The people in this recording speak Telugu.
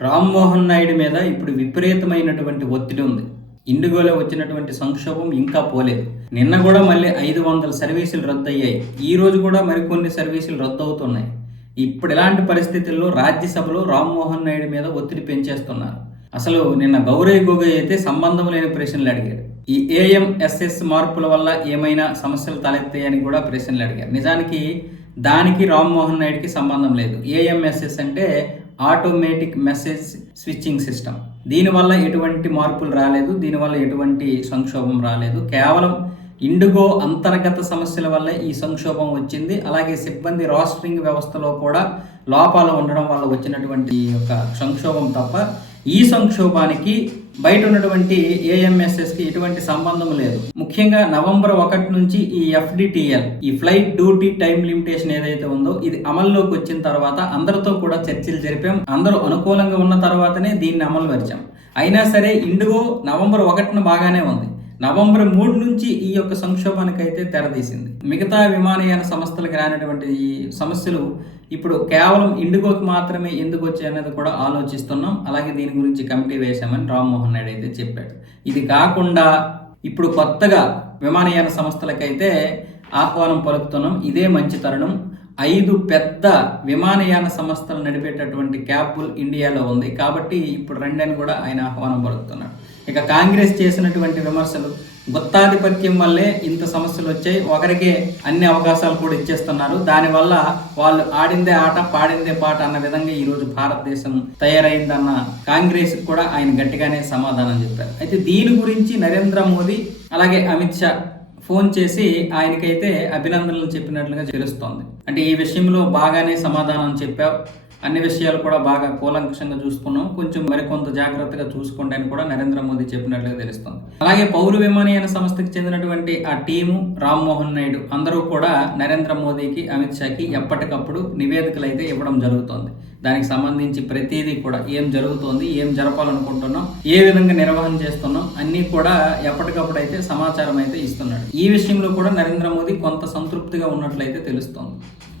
రామ్మోహన్ నాయుడు మీద ఇప్పుడు విపరీతమైనటువంటి ఒత్తిడి ఉంది. ఇండిగోలో వచ్చినటువంటి సంక్షోభం ఇంకా పోలేదు. నిన్న కూడా మళ్ళీ ఐదు వందల సర్వీసులు రద్దయ్యాయి. ఈ రోజు కూడా మరికొన్ని సర్వీసులు రద్దు అవుతున్నాయి ఇప్పుడు ఇలాంటి పరిస్థితుల్లో రాజ్యసభలో రామ్మోహన్ నాయుడు మీద ఒత్తిడి పెంచేస్తున్నారు. అసలు నిన్న గౌరవ్ గొగోయ్ అయితే సంబంధం లేని ప్రశ్నలు అడిగాడు. ఈ ఏఎంఎస్ఎస్ మార్పుల వల్ల ఏమైనా సమస్యలు తలెత్తాయని కూడా ప్రశ్నలు అడిగారు. నిజానికి దానికి రామ్మోహన్ నాయుడికి సంబంధం లేదు. ఏఎంఎస్ఎస్ అంటే ఆటోమేటిక్ మెసేజ్ స్విచ్చింగ్ సిస్టమ్. దీనివల్ల ఎటువంటి మార్పులు రాలేదు దీనివల్ల ఎటువంటి సంక్షోభం రాలేదు. కేవలం ఇండిగో అంతర్గత సమస్యల వల్ల ఈ సంక్షోభం వచ్చింది. అలాగే సిబ్బంది రాస్టరింగ్ వ్యవస్థలో కూడా లోపాలు ఉండడం వల్ల వచ్చినటువంటి ఈ యొక్క సంక్షోభం తప్ప ఈ సంక్షోభానికి బయట ఉన్నటువంటి ఏఎంఎస్ఎస్కి ఎటువంటి సంబంధం లేదు. ముఖ్యంగా నవంబర్ ఒకటి నుంచి ఈ ఎఫ్డిటిఎల్ ఈ ఫ్లైట్ డ్యూటీ టైం లిమిటేషన్ ఏదైతే ఉందో ఇది అమల్లోకి వచ్చిన తర్వాత అందరితో కూడా చర్చలు జరిపాం. అందరూ అనుకూలంగా ఉన్న తర్వాతనే దీన్ని అమలు పరిచాం అయినా సరే ఇండిగో నవంబర్ ఒకటిన బాగానే ఉంది. నవంబర్ మూడు నుంచి ఈ యొక్క సంక్షోభానికి అయితే తెరదీసింది. మిగతా విమానయాన సంస్థలకు రానటువంటి ఈ సమస్యలు ఇప్పుడు కేవలం ఇండిగోకి మాత్రమే ఎందుకు వచ్చాయనేది కూడా ఆలోచిస్తున్నాం. అలాగే దీని గురించి కమిటీ వేశామని రామ్మోహన్ నాయుడు అయితే చెప్పాడు. ఇది కాకుండా ఇప్పుడు కొత్తగా విమానయాన సంస్థలకైతే ఆహ్వానం పలుకుతున్నాం. ఇదే మంచి తరుణం. ఐదు పెద్ద విమానయాన సంస్థలు నడిపేటటువంటి క్యాపుల్ ఇండియాలో ఉంది. కాబట్టి ఇప్పుడు రెండని కూడా ఆయన ఆహ్వానం పలుకుతున్నాడు. ఇక కాంగ్రెస్ చేసినటువంటి విమర్శలు గుత్తాధిపత్యం వల్లే ఇంత సమస్యలు వచ్చాయి. ఒకరికే అన్ని అవకాశాలు కూడా ఇచ్చేస్తున్నారు. దానివల్ల వాళ్ళు ఆడిందే ఆట పాడిందే పాట అన్న విధంగా ఈరోజు భారతదేశం తయారైందన్న కాంగ్రెస్ కూడా ఆయన గట్టిగానే సమాధానం చెప్పారు. అయితే దీని గురించి నరేంద్ర మోదీ అలాగే అమిత్ షా ఫోన్ చేసి ఆయనకైతే అభినందనలు చెప్పినట్లుగా తెలుస్తోంది. అంటే ఈ విషయంలో బాగానే సమాధానం చెప్పావు. అన్ని విషయాలు కూడా బాగా కూలంకషంగా చూసుకున్నాం. కొంచెం మరికొంత జాగ్రత్తగా చూసుకోండి అని కూడా నరేంద్ర మోదీ చెప్పినట్లుగా తెలుస్తుంది. అలాగే పౌర విమానయాన సంస్థకి చెందినటువంటి ఆ టీము రామ్మోహన్ నాయుడు అందరూ కూడా నరేంద్ర మోదీకి అమిత్ షాకి ఎప్పటికప్పుడు నివేదికలు అయితే ఇవ్వడం జరుగుతోంది. దానికి సంబంధించి ప్రతిదీ కూడా ఏం జరుగుతోంది ఏం జరపాలనుకుంటున్నాం ఏ విధంగా నిర్వహణ చేస్తున్నాం అన్నీ కూడా ఎప్పటికప్పుడు అయితే సమాచారం అయితే ఇస్తున్నాడు. ఈ విషయంలో కూడా నరేంద్ర మోదీ కొంత సంతృప్తిగా ఉన్నట్లయితే తెలుస్తోంది.